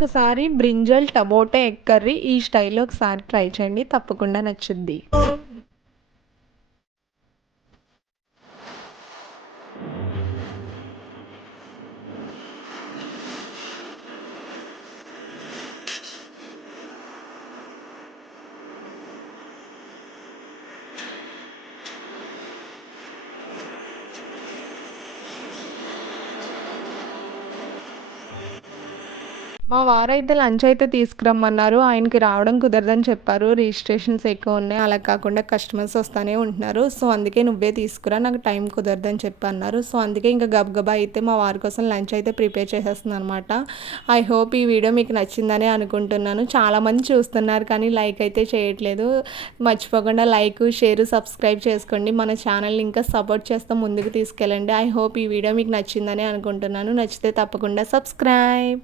ఒకసారి brinjal tomato egg curry ఈ స్టైల్లో ఒకసారి ట్రై చేయండి, తప్పకుండా నచ్చుద్ది. మా వారైతే లంచ్ అయితే తీసుకురమ్మన్నారు. ఆయనకి రావడం కుదరదని చెప్పారు. రిజిస్ట్రేషన్స్ ఎక్కువున్నాయి. అలా కాకుండా కస్టమర్స్ వస్తానే ఉంటున్నారు. సో, అందుకే నువ్వే తీసుకురా, నాకు టైం కుదరదని చెప్పి అన్నారు. సో, అందుకే ఇంక గబగబా అయితే మా వారి కోసం లంచ్ అయితే ప్రిపేర్ చేసేస్తున్నాననమాట. ఐ హోప్ ఈ వీడియో మీకు నచ్చిందనే అనుకుంటున్నాను. చాలామంది చూస్తున్నారు కానీ లైక్ అయితే చేయట్లేదు. మర్చిపోకుండా లైక్, షేర్, సబ్స్క్రైబ్ చేసుకోండి. మన ఛానల్ని ఇంకా సపోర్ట్ చేస్తూ ముందుకు తీసుకెళ్ళండి. ఐ హోప్ ఈ వీడియో మీకు నచ్చిందనే అనుకుంటున్నాను. నచ్చితే తప్పకుండా సబ్స్క్రైబ్.